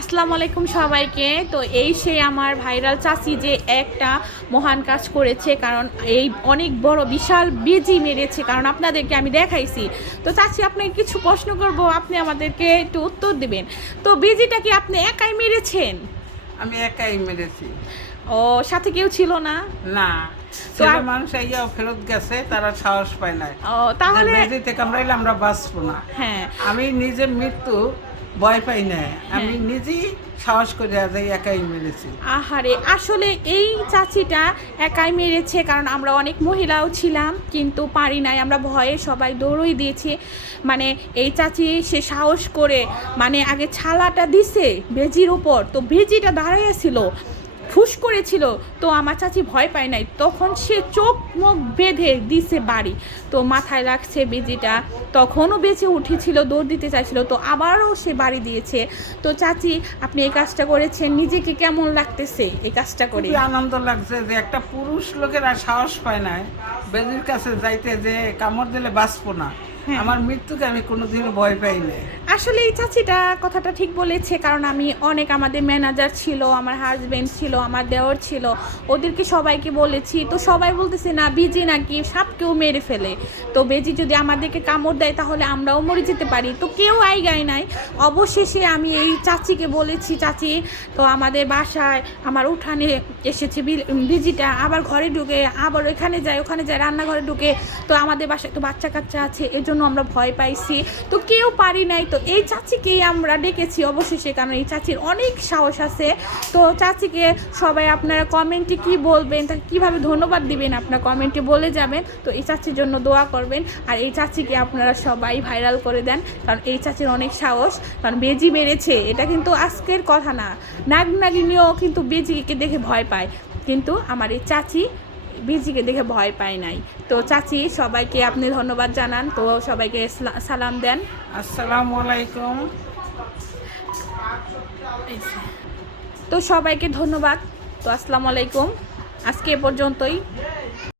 আসসালামু আলাইকুম সবাইকে। তো এই সেই আমার ভাইরাল চাচি যে একটা মহান কাজ করেছে, কারণ এই অনেক বড় বিশাল বেজি মেরেছে, কারণ আপনাদেরকে আমি দেখাইছি। তো চাচি, আপনাকে কিছু প্রশ্ন করব, আপনি আমাদেরকে একটু উত্তর দিবেন। তো বেজিটা কি আপনি একাই মেরেছেন? আমি একাই মেরেছি। ও, সাথে কেউ ছিল না? না, তো ছেলে মানুষ আইয়াও ফেরত গেছে, তারা সাহস পায় না। ও, তাহলে বেজিতে কামড়াইলে আমরা বাঁচবো না। হ্যাঁ। আমি নিজে মৃত্যু ভয় পাই না, আমি নিজেই সাহস করে যাই, একাই মেরেছি। আহারে, আসলে এই চাচিটা একাই মেরেছে, কারণ আমরা অনেক মহিলাও ছিলাম কিন্তু পারি নাই, আমরা ভয়ে সবাই দৌড়ই দিয়েছি। মানে এই চাচি সে সাহস করে, মানে আগে ছালাটা দিছে বেজির উপর, তো বেজিটা দাঁড়াইয়াছিল, ফুস করেছিল, তো আমার চাচি ভয় পায় নাই, তখন সে চোখ মুখ বেঁধে দিছে বাড়ি, তো মাথায় রাখছে বেজিটা, তখনও বেঁচে উঠেছিল, দৌড় দিতে চাইছিল, তো আবারও সে বাড়ি দিয়েছে। তো চাচি, আপনি এই কাজটা করেছেন, নিজেকে কেমন লাগতেছে এই কাজটা করে? খুবই আনন্দ লাগছে যে একটা পুরুষ লোকেরা সাহস পায় না বেজির কাছে যাইতে, যে কামড় দিলে বাঁচবো না। আমার মৃত্যুকে আমি কোনোদিনও ভয় পাই না। আসলে এই চাচিটা কথাটা ঠিক বলেছে, কারণ আমি অনেক, আমাদের ম্যানেজার ছিল, আমার হাজবেন্ড ছিল, আমার দেওর ছিল, ওদেরকে সবাইকে বলেছি, তো সবাই বলতেছে না বেজি নাকি সাপকেও মেরে ফেলে, তো বেজি যদি আমাদেরকে কামড় দেয় তাহলে আমরাও মরে যেতে পারি, তো কেউ আইগায় নাই। অবশেষে আমি এই চাচিকে বলেছি, চাচি তো আমাদের বাসায় আমার উঠানে এসেছে বেজিটা, আবার ঘরে ঢুকে, আবার ওখানে যায় রান্নাঘরে ঢুকে, তো আমাদের বাসায় তো বাচ্চা কাচ্চা আছে, এজন্য আমরা ভয় পাইছি, তো কেউ পারি নাই, তো এই চাচিকেই আমরা ডেকেছি অবশেষে, কারণ এই চাচির অনেক সাহস আছে। তো চাচিকে সবাই আপনারা কমেন্টে কি বলবেন, তাকে কীভাবে ধন্যবাদ দিবেন আপনারা কমেন্টে বলে যাবেন। তো এই চাচির জন্য দোয়া করবেন, আর এই চাচিকে আপনারা সবাই ভাইরাল করে দেন, কারণ এই চাচির অনেক সাহস, কারণ বেজি মেরেছে, এটা কিন্তু আজকের কথা না, নাগনাগিনীও কিন্তু বেজিকে দেখে ভয় পায়, কিন্তু আমার এই চাচি বেজিকে দেখে ভয় পায় নাই। তো চাচি, সবাইকে আপনি ধন্যবাদ জানান, তো সবাইকে সালাম দেন। আসসালামু আলাইকুম। তো সবাইকে ধন্যবাদ। তো আসসালামু আলাইকুম, আজকে এ পর্যন্তই।